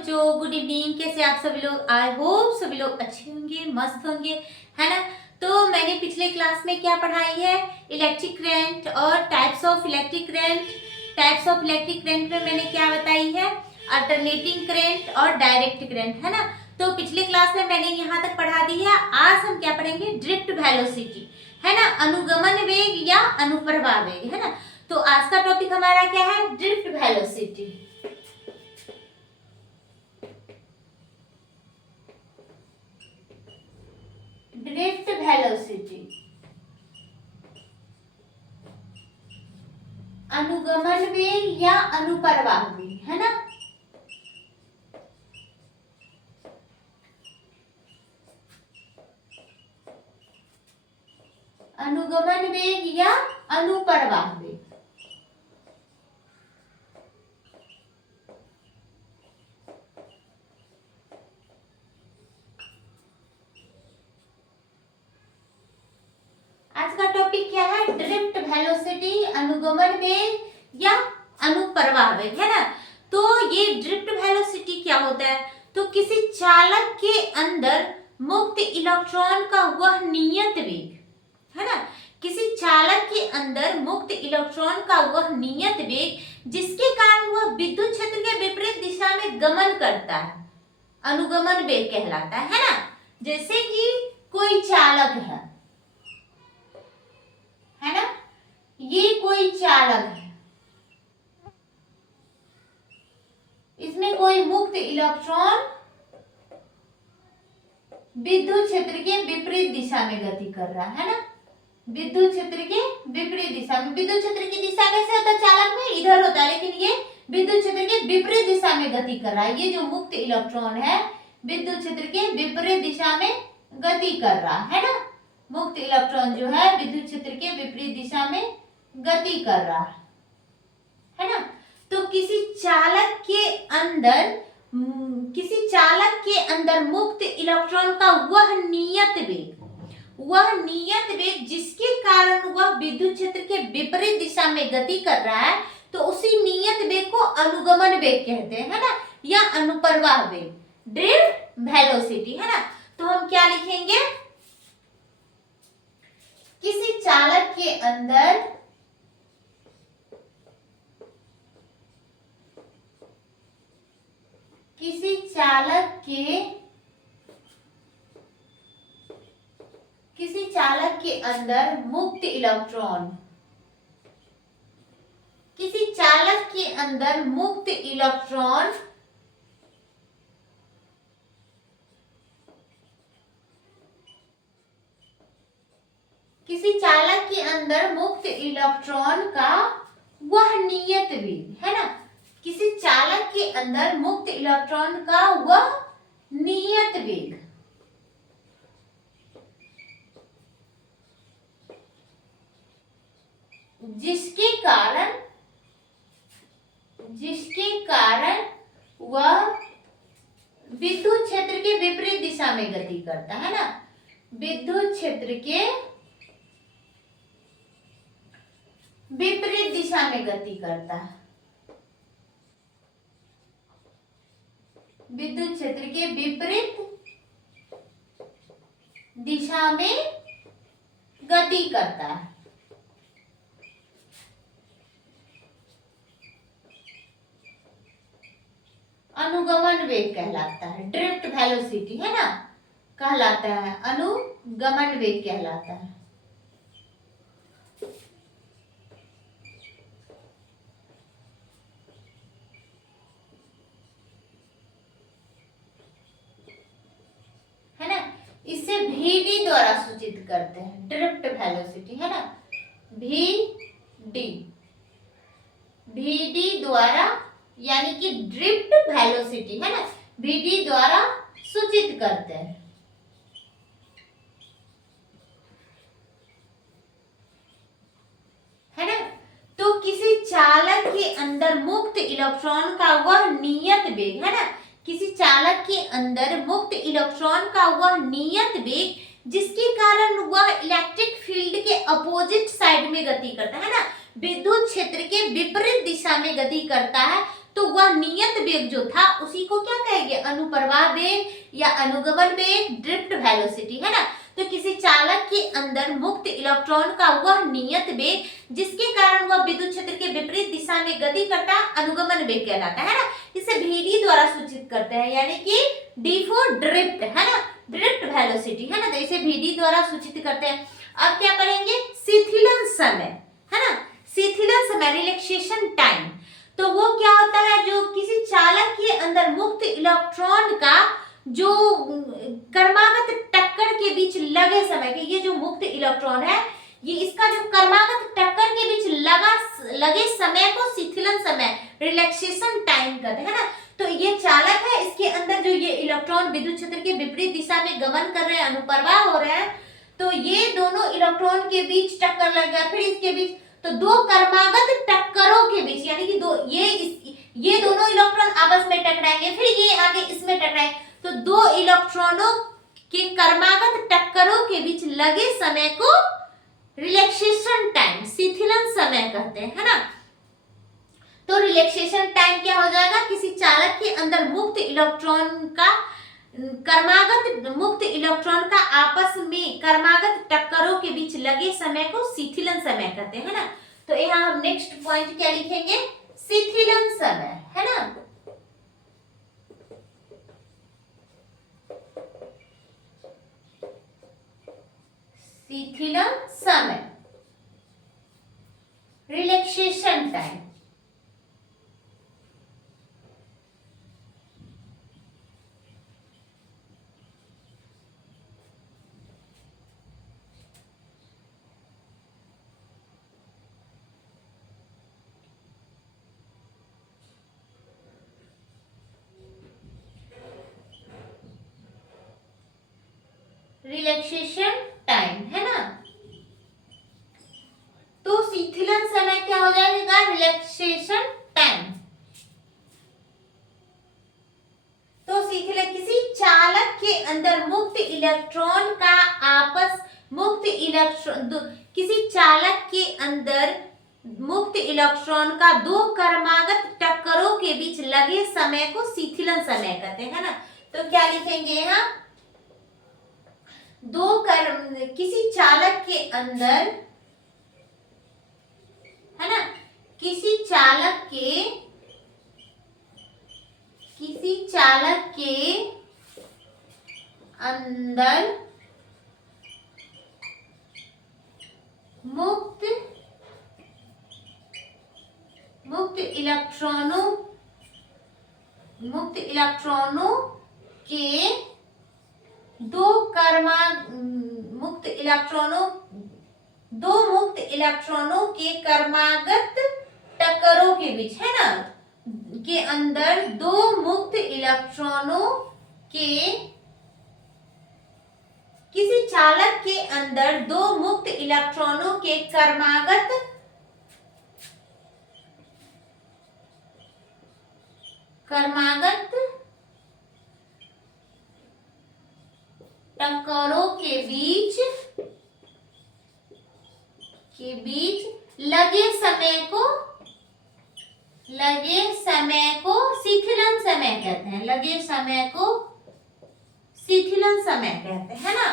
बच्चों, good evening. कैसे आप सभी लोग? आई होप सभी लोग अच्छे होंगे, मस्त होंगे, है ना। तो मैंने पिछले क्लास में क्या पढ़ाई है, इलेक्ट्रिक करंट और types of electric current. Types of electric current में मैंने क्या बताई है, अल्टरनेटिंग करंट और डायरेक्ट करंट, है ना। तो पिछले क्लास में मैंने यहाँ तक पढ़ा दी है। आज हम क्या पढ़ेंगे, ड्रिफ्ट वेलोसिटी, है ना, अनुगमन वेग या अनुप्रवाह वेग, है ना। तो आज का टॉपिक हमारा क्या है, ड्रिफ्ट वेलोसिटी। ड्रिफ्ट वेलोसिटी, अनुगमन वेग या अनुप्रवाह वेग, है ना। अनुगमन वेग या अनुप्रवाह वेग। आज का टॉपिक क्या है, ड्रिफ्ट वेलोसिटी, अनुगमन वेग या अनुप्रवाह वेग, है ना। तो ये ड्रिफ्ट वेलोसिटी क्या होता है, तो किसी चालक के अंदर मुक्त इलेक्ट्रॉन का वह नियत वेग, है ना। किसी चालक के अंदर मुक्त इलेक्ट्रॉन का वह नियत वेग जिसके कारण वह विद्युत क्षेत्र के विपरीत दिशा में गमन करता है, अनुगमन वेग कहलाता है ना। जैसे कि कोई चालक है ना, ये कोई चालक है, इसमें कोई मुक्त इलेक्ट्रॉन विद्युत क्षेत्र के विपरीत दिशा में गति कर रहा है ना। विद्युत क्षेत्र के विपरीत दिशा में, विद्युत क्षेत्र की दिशा कैसे होता है, चालक में इधर होता है, लेकिन ये विद्युत क्षेत्र के विपरीत दिशा में गति कर रहा है। ये जो मुक्त इलेक्ट्रॉन है विद्युत क्षेत्र के विपरीत दिशा में गति कर रहा है ना। मुक्त इलेक्ट्रॉन जो है विद्युत क्षेत्र के विपरीत दिशा में गति कर रहा है ना। तो किसी चालक के अंदर मुक्त इलेक्ट्रॉन का वह नियत वेग जिसके कारण वह विद्युत क्षेत्र के विपरीत दिशा में गति कर रहा है, तो उसी नियत वेग को अनुगमन वेग कहते हैं, है ना, या अनुप्रवाह वेग, ड्रिफ्ट वेलोसिटी, है ना। तो हम क्या लिखेंगे, किसी चालक के अंदर मुक्त इलेक्ट्रॉन, किसी चालक के अंदर मुक्त इलेक्ट्रॉन का वह नियत वेग, है ना। किसी चालक के अंदर मुक्त इलेक्ट्रॉन का वह नियत वेग जिसके कारण वह विद्युत क्षेत्र के विपरीत दिशा में गति करता है ना। विद्युत क्षेत्र के विपरीत दिशा में गति करता है, विद्युत क्षेत्र के विपरीत दिशा में गति करता है। अनुगमन वेग कहलाता है, ड्रिफ्ट वेलोसिटी, है ना, कहलाता है, अनुगमन वेग कहलाता है। है ना, इसे VD द्वारा सूचित करते हैं, ड्रिफ्ट वेलोसिटी, है ना, VD द्वारा, यानी कि ड्रिफ्ट वेलोसिटी, है ना, VD द्वारा सूचित करते हैं, है ना। तो किसी चालक के अंदर मुक्त इलेक्ट्रॉन का वह नियत वेग, है ना, किसी चालक के अंदर मुक्त इलेक्ट्रॉन का वह नियत वेग जिसके कारण वह इलेक्ट्रिक फील्ड के अपोजिट साइड में गति करता है ना, विद्युत क्षेत्र के विपरीत दिशा में गति करता है, तो तो वह नियत वेग जो था उसी को क्या कहेंगे, अनुप्रवाह वेग या अनुगमन वेग, ड्रिफ्ट वेलोसिटी, है ना। तो किसी चालक के अंदर मुक्त इलेक्ट्रॉन का वह नियत वेग जिसके कारण वह विद्युत क्षेत्र के विपरीत दिशा में गति करता है, अनुगमन वेग कहलाता है ना। इसे VD द्वारा सूचित करते हैं, यानी कि D फॉर ड्रिफ्ट, है ना, ड्रिफ्ट वेलोसिटी, है ना। तो इसे VD द्वारा सूचित करते हैं। अब क्या करेंगे, शिथिलन समय, है ना, शिथिलन समय, रिलैक्सेशन टाइम। तो वो क्या होता है, जो किसी चालक के अंदर मुक्त इलेक्ट्रॉन का जो कर्मागत टक्कर के बीच लगे समय के, ये जो मुक्त इलेक्ट्रॉन है ये इसका जो कर्मागत टक्कर के बीच लगे समय को शिथिलन समय, रिलैक्सेशन टाइम कहते हैं ना। तो ये चालक है, इसके अंदर जो ये इलेक्ट्रॉन विद्युत क्षेत्र के विपरीत दिशा में गमन कर रहे हैं, अनुप्रवाह हो रहे हैं, तो ये दोनों इलेक्ट्रॉन के बीच टक्कर लग गया, फिर इसके बीच, तो दो कर्मागत टक्करों के बीच, यानी कि ये दोनों इलेक्ट्रॉन आपस में टकराएंगे, फिर ये आगे इसमें टकराएंगे, तो दो इलेक्ट्रॉनों के कर्मागत टक्करों के बीच लगे समय को रिलैक्सेशन टाइम, शिथिलन समय कहते हैं, है ना। तो रिलैक्सेशन टाइम क्या हो जाएगा, किसी चालक के अंदर मुक्त इलेक्ट्रॉन का आपस में कर्मागत टक्करों के बीच लगे समय को शिथिलन समय कहते हैं ना। तो यहाँ हम नेक्स्ट पॉइंट क्या लिखेंगे, शिथिलन समय, है ना। शिथिलन समय, रिलैक्सेशन टाइम। रिलैक्सेशन टाइम, है ना। तो शिथिलन समय क्या हो जाएगा, रिलैक्सेशन टाइम। तो शिथिलन, किसी चालक के अंदर मुक्त इलेक्ट्रॉन का किसी चालक के अंदर मुक्त इलेक्ट्रॉन का दो कर्मागत टक्करों के बीच लगे समय को शिथिलन समय कहते हैं, है ना। तो क्या लिखेंगे यहाँ, किसी चालक के अंदर, है ना, किसी चालक के अंदर मुक्त इलेक्ट्रॉनों के दो मुक्त इलेक्ट्रॉनों के कर्मागत टक्करों के बीच, है ना, के अंदर दो मुक्त इलेक्ट्रॉनों के, किसी चालक के अंदर दो मुक्त इलेक्ट्रॉनों के कर्मागत टक्करों के बीच लगे समय को शिथिलन समय कहते हैं, लगे समय को शिथिलन समय कहते हैं ना।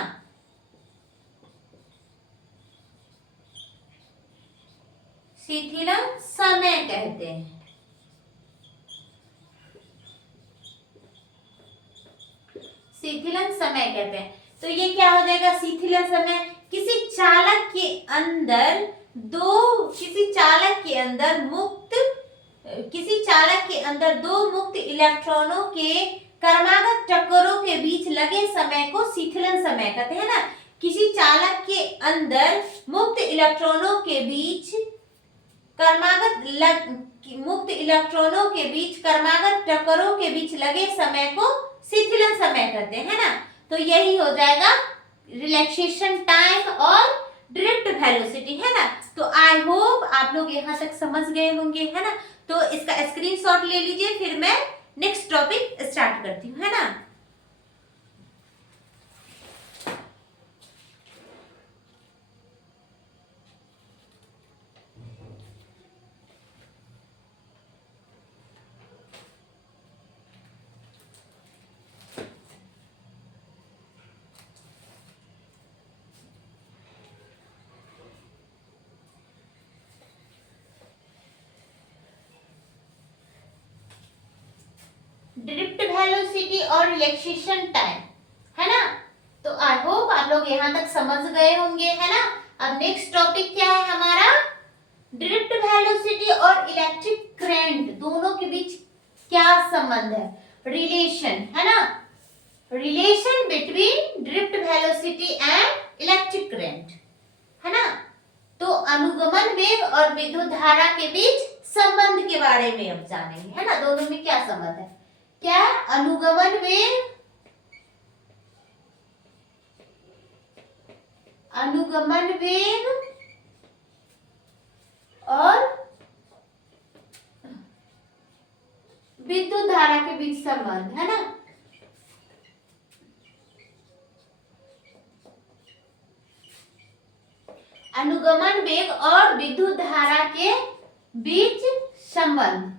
शिथिलन समय कहते हैं। शिथिलन समय कहते हैं। तो ये क्या हो जाएगा, शिथिलन समय, किसी चालक के अंदर दो मुक्त इलेक्ट्रॉनों के कर्मागत टक्करों के बीच लगे समय को शिथिलन समय कहते हैं ना। किसी चालक के अंदर मुक्त इलेक्ट्रॉनों के बीच कर्मागत टक्करों के बीच लगे समय को शिथिलन समय कहते हैं, है ना। तो यही हो जाएगा रिलैक्सेशन टाइम और ड्रिफ्ट वेलोसिटी, है ना। तो आई होप आप लोग यहाँ तक समझ गए होंगे, है ना। तो इसका स्क्रीनशॉट ले लीजिए, फिर मैं नेक्स्ट टॉपिक स्टार्ट करती हूँ, है ना। ड्रिफ्ट वेलोसिटी और रिलैक्सेशन टाइम, है ना। तो आई होप आप लोग यहाँ तक समझ गए होंगे, है ना। अब नेक्स्ट टॉपिक क्या है हमारा, ड्रिफ्ट वेलोसिटी और इलेक्ट्रिक करंट दोनों के बीच क्या संबंध है, रिलेशन, है ना। Relation between drift velocity and electric current, है ना। तो अनुगमन वेग और विद्युत धारा के बीच संबंध के बारे में अब जानेंगे, है ना। दोनों में क्या संबंध है, क्या अनुगमन वेग, अनुगमन वेग और विद्युत धारा के बीच संबंध, है ना। अनुगमन वेग और विद्युत धारा के बीच संबंध,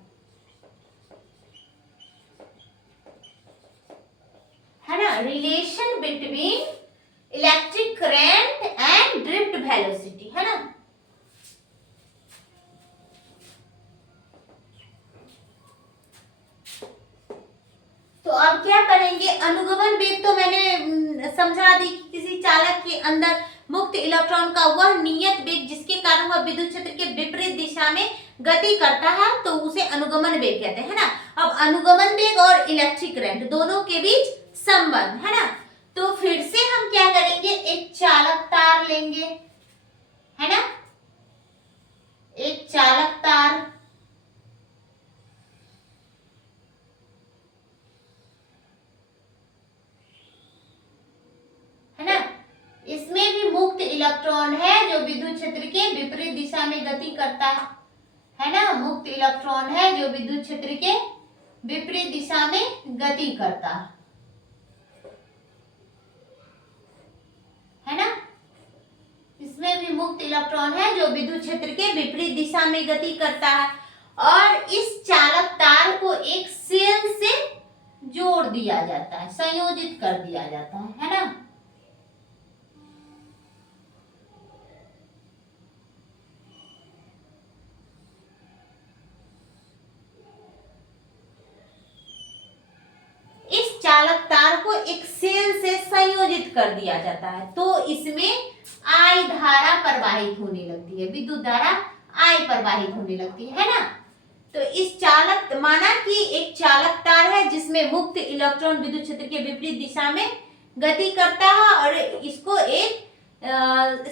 है ना। Relation between electric current and drift velocity, है ना। तो अब क्या करेंगे, अनुगमन वेग तो मैंने समझा दी कि किसी चालक के अंदर मुक्त इलेक्ट्रॉन का वह नियत वेग जिसके कारण वह विद्युत क्षेत्र के विपरीत दिशा में गति करता है, तो उसे अनुगमन वेग कहते हैं, है ना। अब अनुगमन वेग और इलेक्ट्रिक करंट दोनों के बीच संबंध, है ना। तो फिर से हम क्या करेंगे, एक चालक तार लेंगे, है ना, एक चालक तार, है ना। इसमें भी मुक्त इलेक्ट्रॉन है जो विद्युत क्षेत्र के विपरीत दिशा में गति करता है ना। मुक्त इलेक्ट्रॉन है जो विद्युत क्षेत्र के विपरीत दिशा में गति करता है ना। इसमें भी मुक्त इलेक्ट्रॉन है जो विद्युत क्षेत्र के विपरीत दिशा में गति करता है, और इस चालक तार को एक सेल से जोड़ दिया जाता है, संयोजित कर दिया जाता है ना। चालक तार को एक सेल से संयोजित कर दिया जाता है, तो इसमें आई धारा प्रवाहित होने लगती है, विद्युत धारा आई प्रवाहित होने लगती है ना। तो इस चालक, माना कि एक चालक तार है जिसमें मुक्त इलेक्ट्रॉन विद्युत क्षेत्र के विपरीत दिशा में गति करता है, और इसको एक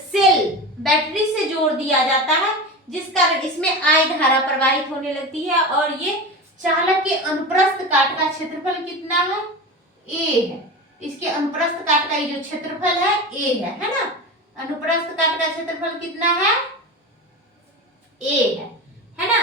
सेल बैटरी से जोड़ दिया जाता है, जिस कारण इसमें आई धारा प्रवाहित होने लगती है, और ये चालक के अनुप्रस्थ काट का क्षेत्रफल कितना है, ए है। इसके अनुप्रस्थ काट का ये जो क्षेत्रफल है ए है ना। अनुप्रस्थ काट का क्षेत्रफल कितना है, ए है ना।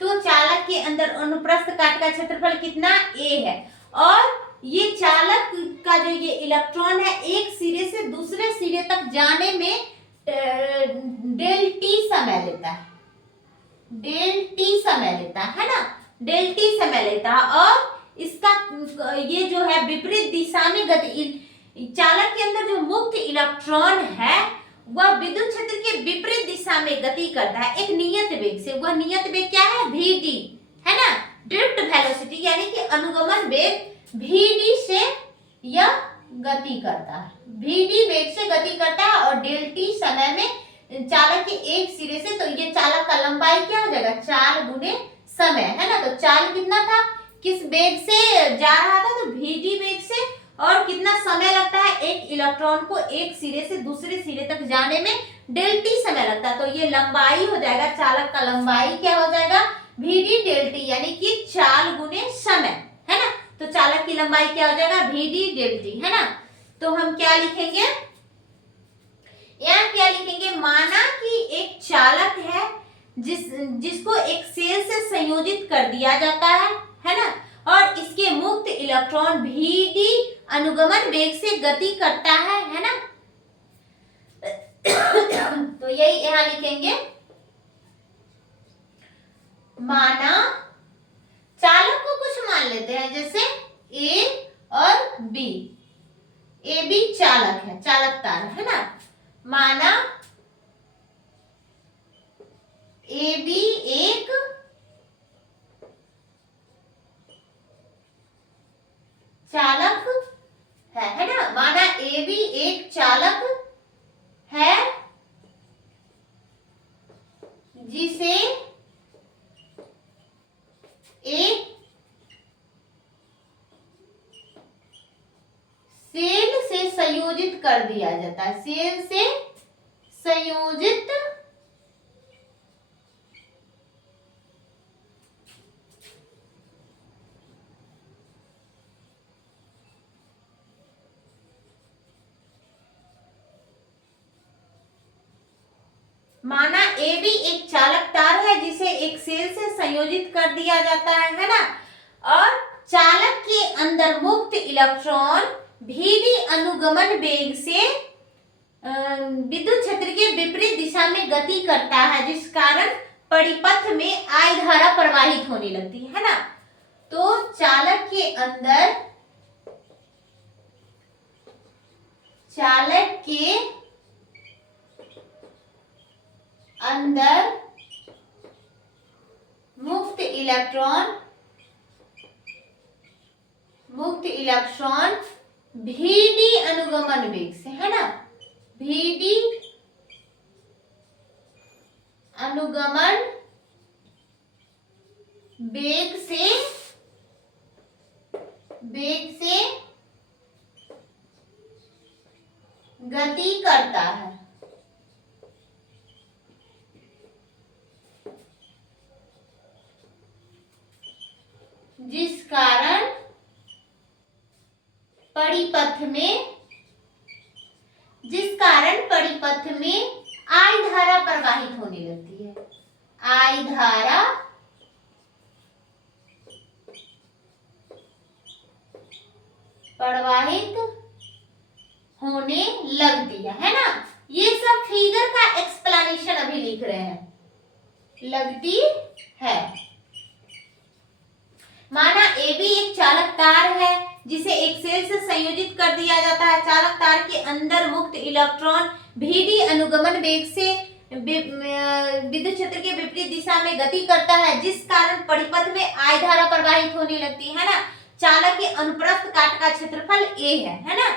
तो चालक के अंदर अनुप्रस्थ काट का क्षेत्रफल कितना, ए है, और ये चालक का जो ये इलेक्ट्रॉन है एक सिरे से दूसरे सिरे तक जाने में डेल टी समय लेता है, डेल टी समय लेता है ना, डेल टी समय लेता है, और इसका ये जो है विपरीत दिशा में गति, चालक के अंदर जो मुक्त इलेक्ट्रॉन है वह विद्युत क्षेत्र के विपरीत दिशा में गति करता है एक नियत वेग से। वह नियत वेग क्या है, वीडी, है ना, ड्रिफ्ट वेलोसिटी, यानी कि अनुगमन वेग वीडी से यह गति करता है, वीडी वेग से गति करता है, और डेल टी समय में चालक के एक सिरे से, तो ये चालक का लंबाई क्या हो जाएगा, 4 गुने समय, है ना। तो चाल कितना था, किस वेग से जा रहा था, तो वीडी वेग से, और कितना समय लगता है एक इलेक्ट्रॉन को एक सिरे से दूसरे सिरे तक जाने में, डेल टी समय लगता है। तो ये लंबाई हो जाएगा, चालक का लंबाई क्या हो जाएगा, वीडी डेल टी, यानी कि 4 गुने समय, है ना। तो चालक की लंबाई क्या हो जाएगा, वीडी डेल टी, है ना। तो हम क्या लिखेंगे, यहाँ क्या लिखेंगे, माना कि एक चालक है जिसको एक सेल से संयोजित कर दिया जाता है ना, और इसके मुक्त इलेक्ट्रॉन वीडी अनुगमन वेग से गति करता है ना। तो यही यहाँ लिखेंगे, माना चालक को कुछ मान लेते हैं, जैसे ए और बी, ए बी चालक है, चालक तार है ना। माना ए बी एक चालक है ना, माना ए बी एक चालक है जिसे एक सेल से संयोजित कर दिया जाता है, सेल से संयोजित माना ए भी एक चालक तार है जिसे एक सेल से संयोजित कर दिया जाता है ना, और चालक के अंदर मुक्त इलेक्ट्रॉन भी अनुगमन वेग से विद्युत क्षेत्र के विपरीत दिशा में गति करता है, जिस कारण परिपथ में I धारा प्रवाहित होने लगती है ना। तो चालक के अंदर मुक्त इलेक्ट्रॉन भीडी अनुगमन वेग से, है ना, भीडी अनुगमन वेग से गति करता है, जिस कारण परिपथ में I धारा प्रवाहित होने लगती है, I धारा प्रवाहित होने लगती है ना। ये सब फिगर का एक्सप्लेनेशन अभी लिख रहे हैं, लगती है। माना ए बी एक चालक तार है जिसे एक सेल से संयोजित कर दिया जाता है, चालक तार के अंदर मुक्त इलेक्ट्रॉन भीडी अनुगमन वेग से विद्युत क्षेत्र के विपरीत दिशा में गति करता है, जिस कारण परिपथ में I धारा प्रवाहित होने लगती है ना। चालक के अनुप्रस्थ काट का क्षेत्रफल A है ना,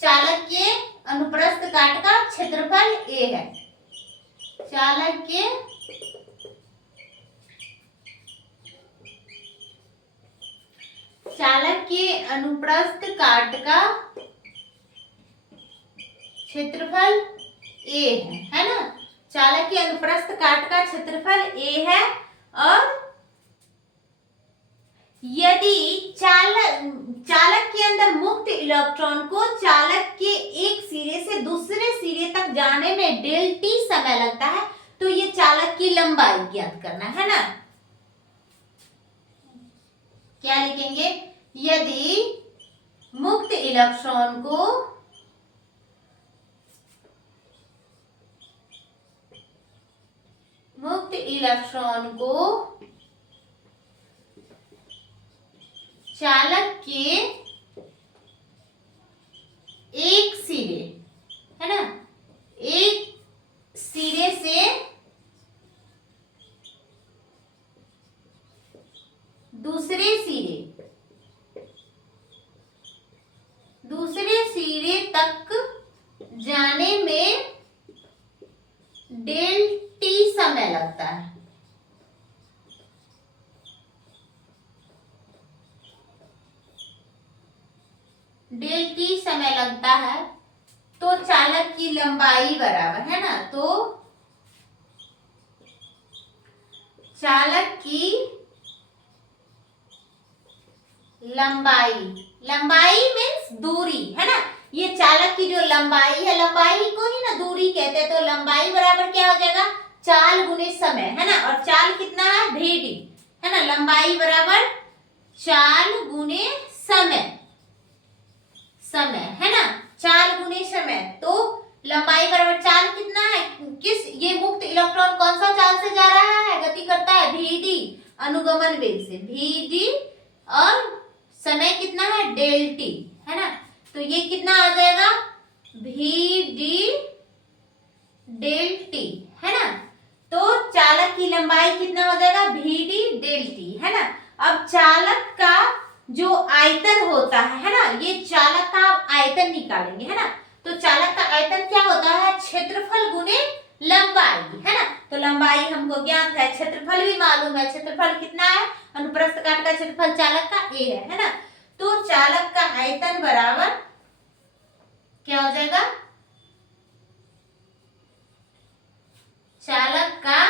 चालक के अनुप्रस्थ काट का क्षेत्रफल A है, चालक के अनुप्रस्थ काट का क्षेत्रफल A है ना, चालक के अनुप्रस्थ काट का क्षेत्रफल A है। और यदि चालक के अंदर मुक्त इलेक्ट्रॉन को चालक के एक सिरे से दूसरे सिरे तक जाने में डेल टी समय लगता है, तो ये चालक की लंबाई ज्ञात करना है ना। क्या लिखेंगे, यदि मुक्त इलेक्ट्रॉन को चालक के एक सिरे, है ना, एक सिरे से दूसरे सिरे तक जाने में डेल टी समय लगता है, डेल टी समय लगता है, तो चालक की लंबाई बराबर, है ना, तो चालक की लंबाई मीन्स दूरी, है ना, ये चालक की जो लंबाई है, लंबाई को ही ना दूरी कहते हैं, तो लंबाई बराबर क्या हो जाएगा, चाल गुने समय, है ना, और चाल कितना है, भीडी, है ना, लंबाई बराबर चाल गुने समय, है ना, चाल गुने समय, तो लंबाई बराबर चाल कितना है, ये मुक्त इलेक्ट्रॉन कौन सा चाल से जा रहा है, गति करता है भीडी अनुगमन वेग से, भीडी, और समय कितना है, डेल टी, है ना, तो ये कितना आ जाएगा, भी डी डेल टी, है ना। तो चालक की लंबाई कितना हो जाएगा, VD डेल T, है ना। अब चालक का जो आयतन होता है ना, ये चालक का आयतन निकालेंगे, है ना। तो चालक का आयतन क्या होता है, क्षेत्रफल गुने लंबाई, है ना। तो लंबाई हमको ज्ञात है, क्षेत्रफल भी मालूम है, क्षेत्रफल कितना है, अनुप्रस्थ काट का क्षेत्रफल चालक का A है ना। तो चालक का आयतन बराबर क्या हो जाएगा, चालक का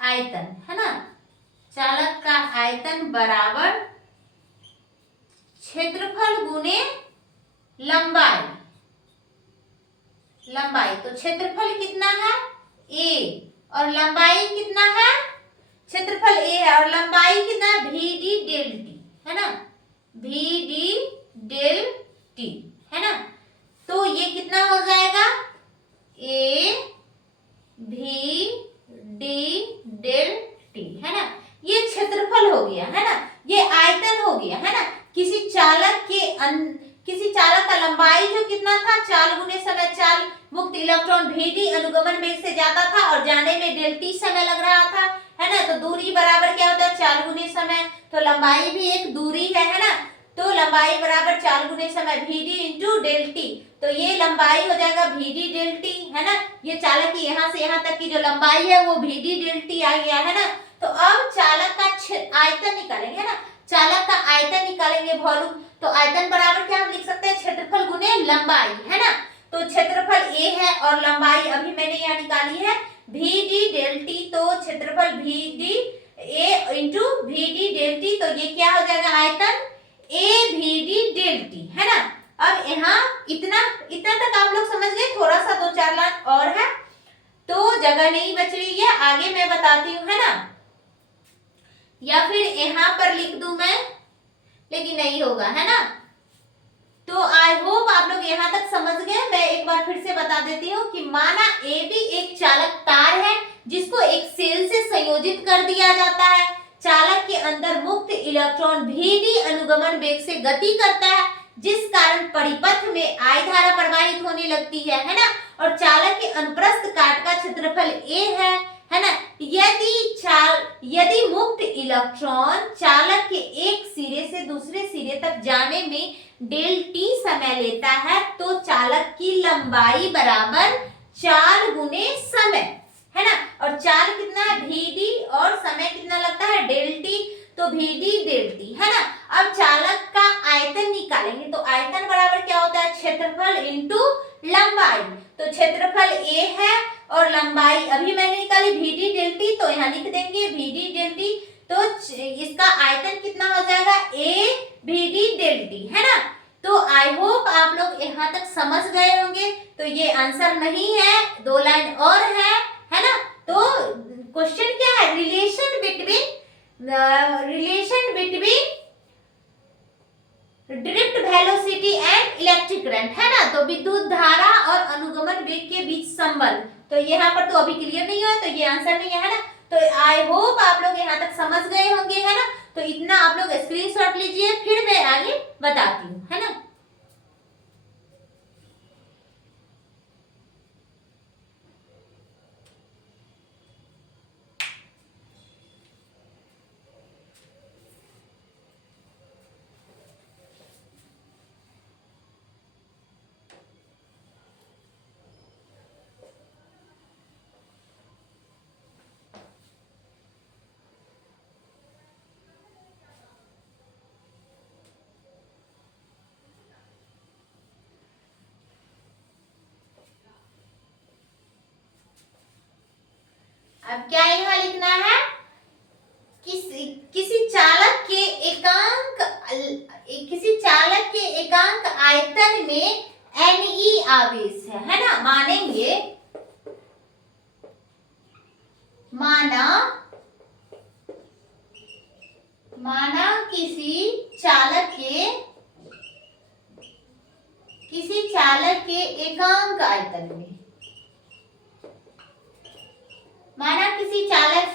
आयतन, है ना, चालक का आयतन बराबर क्षेत्रफल गुने लंबाई, लंबाई तो क्षेत्रफल कितना है A और लंबाई कितना है, क्षेत्रफल A है और लंबाई कितना है, VD डेल T, है ना, VD डेल T, है ना। तो ये कितना हो जाएगा, A V D del T, है ना। ये क्षेत्रफल हो गया, है ना, ये आयतन हो गया, है ना। किसी चालक का लंबाई जो कितना था, चाल गुने समय, चाल मुक्त इलेक्ट्रॉन VD अनुगमन वेग से जाता था और जाने में डेल T समय लग रहा था, है ना। तो दूरी बराबर क्या होता है, चाल गुने समय, तो लंबाई भी एक दूरी है ना। तो लंबाई बराबर चाल गुने समय VD इंटू डेल T, तो ये लंबाई हो जाएगा VD डेल T, है ना। ये चालक की यहाँ से यहाँ तक की जो लंबाई है वो VD डेल T आ गया, है ना। तो अब चालक का आयतन निकालेंगे, है ना, चालक का आयतन निकालेंगे, वॉल्यूम। तो आयतन बराबर क्या हम लिख सकते हैं, क्षेत्रफल गुने लंबाई, है ना। तो क्षेत्रफल A है और लंबाई अभी मैंने यहाँ निकाली है VD डेल T, तो क्षेत्रफल VD A into VD del T, तो ये क्या हो जाएगा, आयतन AVD डेल T, है ना। अब यहाँ इतना तक आप लोग समझ गए, थोड़ा सा 2-4 लाइन और है, तो जगह नहीं बच रही है, आगे मैं बताती हूँ, है ना, या फिर यहाँ पर लिख दूं मैं, लेकिन नहीं होगा, है ना। तो आई होप आप लोग यहाँ तक समझ गए। मैं एक बार फिर से बता देती हूँ कि माना AB एक चालक तार है जिसको एक सेल से संयोजित कर दिया जाता है। चालक के अंदर मुक्त इलेक्ट्रॉन VD अनुगमन वेग से गति करता है, जिस कारण परिपथ में I धारा प्रवाहित होने लगती है ना। और चालक के अनुप्रस्थ काट का क्षेत्रफल A है ना। यदि मुक्त इलेक्ट्रॉन चालक के एक सिरे से दूसरे सिरे तक जाने में डेल T समय लेता है, तो चालक की लंबाई बराबर चाल गुने समय, है ना। और चाल कितना है, VD, और समय कितना लगता है, डेल T, तो VD डेल T, है ना। अब चालक का आयतन निकालेंगे, तो आयतन बराबर क्या होता है, क्षेत्रफल इंटू लंबाई। तो क्षेत्रफल A है और लंबाई अभी मैंने निकाली VD डेल T, तो यहाँ लिख देंगे VD डेल T, तो इसका आयतन कितना हो जाएगा, AVD डेल T, है ना। तो आई होप आप लोग यहाँ तक समझ गए होंगे। तो ये आंसर नहीं है, 2 लाइन और है ना। तो क्वेश्चन क्या है, relation between drift velocity and electric current, है ना। तो विद्युत धारा और अनुगमन वेग के बीच संबंध, तो यहाँ पर तो अभी क्लियर नहीं हुआ, तो ये आंसर नहीं है ना। तो आई होप आप लोग यहाँ तक समझ गए होंगे, है ना। तो इतना आप लोग स्क्रीनशॉट लीजिए, फिर मैं आगे बताती हूँ, है ना। अब क्या यहाँ लिखना है, किसी चालक के एकांक आयतन में Ne आवेश है ना। माना किसी चालक के एकांक आयतन में, माना किसी चालक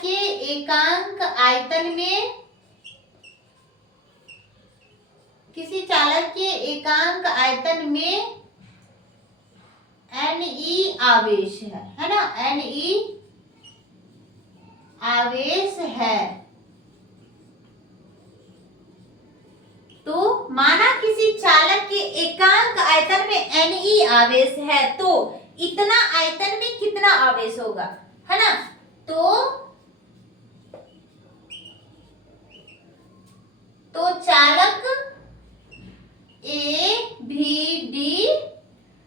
के एकांक आयतन में Ne आवेश है ना। Ne आवेश है। तो माना किसी चालक के एकांक आयतन में Ne आवेश है तो इतना आयतन में कितना आवेश होगा, है ना। तो चालक ए भी डी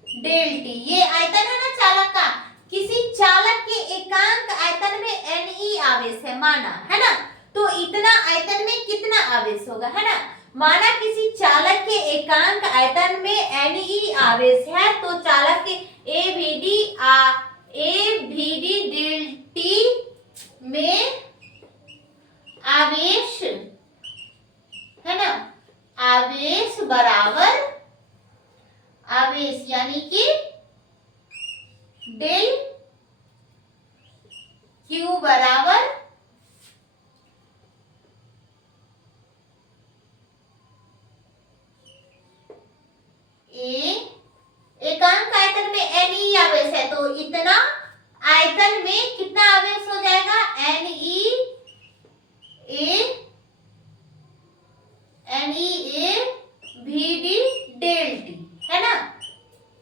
डेल टी, ये आयतन है ना चालक का। किसी चालक के एकांक आयतन में Ne आवेश है माना, है ना। तो इतना आयतन में कितना आवेश होगा, है ना। माना किसी चालक के एकांक आयतन में Ne आवेश है तो चालक के ए भी डी डेल टी में आवेश, है ना, आवेश बराबर आवेश यानी कि डेल क्यू बराबर एकांक आयतन में Ne आवेश है तो इतना आयतन में कितना आवेश हो जाएगा, Ne Vd डेल टी, है ना।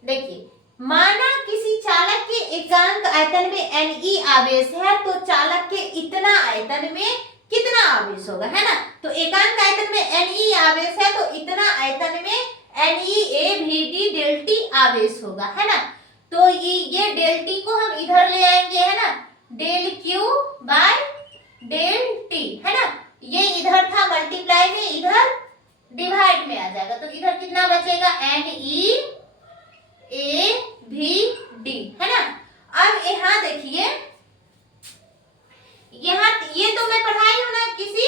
देखिए माना किसी चालक के एकांक आयतन में Ne आवेश है तो चालक के इतना आयतन में कितना आवेश होगा, है ना। तो एकांक आयतन में Ne आवेश है तो इतना आयतन में NeAVD डेल टी आवेश होगा, है ना। तो ये डेल टी को हम इधर ले आएंगे, है ना, del Q by del T, है ना। ये इधर था मल्टीप्लाई में, इधर डिवाइड में आ जाएगा तो इधर कितना बचेगा, NeAVD, है ना। अब यहाँ देखिए, यहाँ ये तो मैं पढ़ाई हूं ना, किसी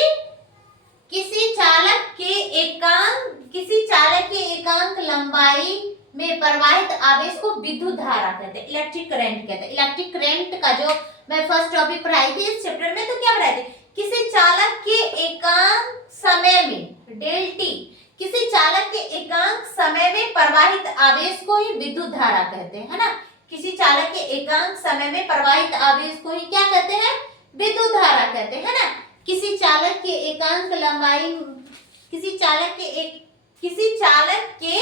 चालक के एकांक लंबाई में प्रवाहित आवेश को विद्युत धारा कहते हैं, इलेक्ट्रिक करंट कहते हैं। इलेक्ट्रिक करंट का जो मैं फर्स्ट टॉपिक पढ़ाई थी इस चैप्टर में, तो क्या पढ़ाई थी, किसी चालक के एकांक समय में डेल टी, किसी चालक के एकांक समय में प्रवाहित आवेश को ही विद्युत धारा कहते हैं, है ना। किसी चालक के एकांक समय में प्रवाहित आवेश को ही क्या कहते हैं, विद्युत धारा कहते हैं, है ना। किसी चालक के एकांक लंबाई, किसी चालक के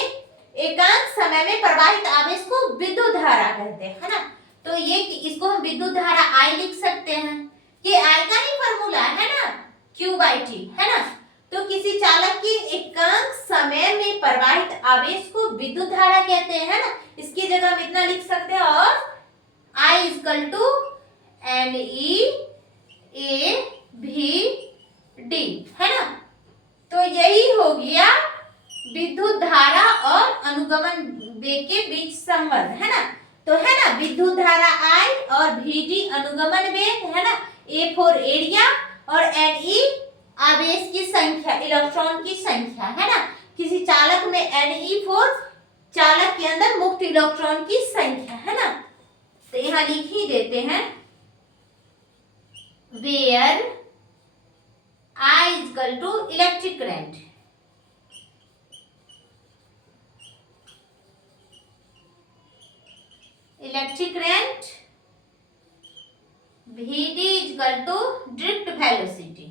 एकांक समय में प्रवाहित आवेश को विद्युत धारा कहते हैं, है ना। तो ये इसको हम विद्युत धारा I लिख सकते हैं, ये I का ही फॉर्मूला है ना, Q/T, है ना। तो किसी चालक के एकांक समय में प्रवाहित आवेश को विद्युत धारा कहते हैं, है ना। इसकी जगह हम इतना लिख सकते हैं, और I = NeAVD, है ना। तो यही हो गया विद्युत धारा और अनुगमन वेग के बीच संबंध, है ना। तो है ना, विद्युत धारा I और Vd अनुगमन वेग, है ना, A फॉर एरिया और Ne आवेश की संख्या, इलेक्ट्रॉन की संख्या, है ना। किसी चालक में Ne फॉर चालक के अंदर मुक्त इलेक्ट्रॉन की संख्या, है ना। तो यहाँ लिख ही देते हैं, where I = electric current, electric current, Vd = drift velocity,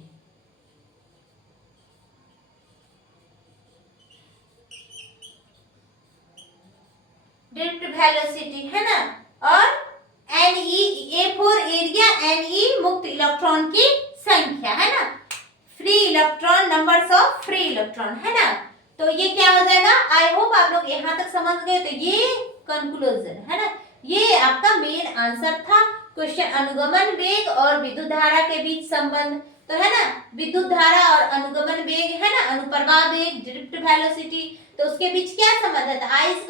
drift velocity, है ना। और Ne, A for area, Ne मुक्त इलेक्ट्रॉन की संख्या, है ना। Free electron, numbers of free electron, है ना। तो ये क्या हो जाएगा, आई होप आप लोग यहाँ तक समझ गए। तो ये कंक्लूजन, है ना, ये आपका मेन आंसर था क्वेश्चन, अनुगमन वेग और विद्युत धारा के बीच संबंध। तो है ना, विद्युत धारा और अनुगमन वेग, है ना, अनुप्रवाह वेग, ड्रिफ्ट वेलोसिटी, तो उसके बीच क्या संबंध है, I =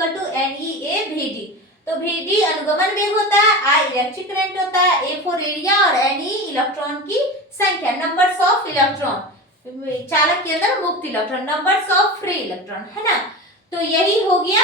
NeAVD। तो Vd अनुगमन वेग होता है, I इलेक्ट्रिक करंट होता है, A फॉर एरिया और Ne इलेक्ट्रॉन की संख्या, नंबर्स ऑफ इलेक्ट्रॉन, चालक के अंदर मुक्त electron, numbers of free electron, है ना। तो यही हो गया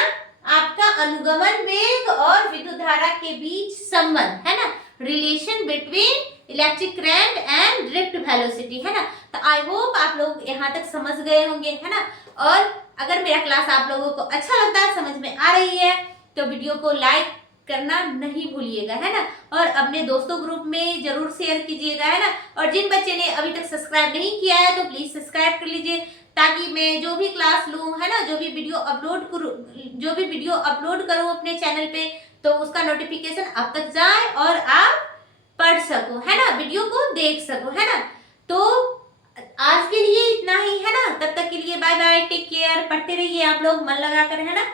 आपका अनुगमन वेग और विद्युत धारा के बीच संबंध, है ना, relation between electric current and drift velocity, है ना। तो आई होप आप लोग यहाँ तक समझ गए होंगे, है ना। और अगर मेरा क्लास आप लोगों को अच्छा लगता है, समझ में आ रही है, तो वीडियो को लाइक करना नहीं भूलिएगा, है ना। और अपने दोस्तों ग्रुप में जरूर शेयर कीजिएगा, है ना। और जिन बच्चे ने अभी तक सब्सक्राइब नहीं किया है तो प्लीज सब्सक्राइब कर लीजिए, ताकि मैं जो भी क्लास लूँ, है ना, जो भी वीडियो अपलोड करूँ अपने चैनल पे, तो उसका नोटिफिकेशन आप तक जाए और आप पढ़ सको, है ना, वीडियो को देख सको, है ना। तो आज के लिए इतना ही, है ना। तब तक के लिए बाय बाय, टेक केयर, पढ़ते रहिए आप लोग मन लगाकर, है ना।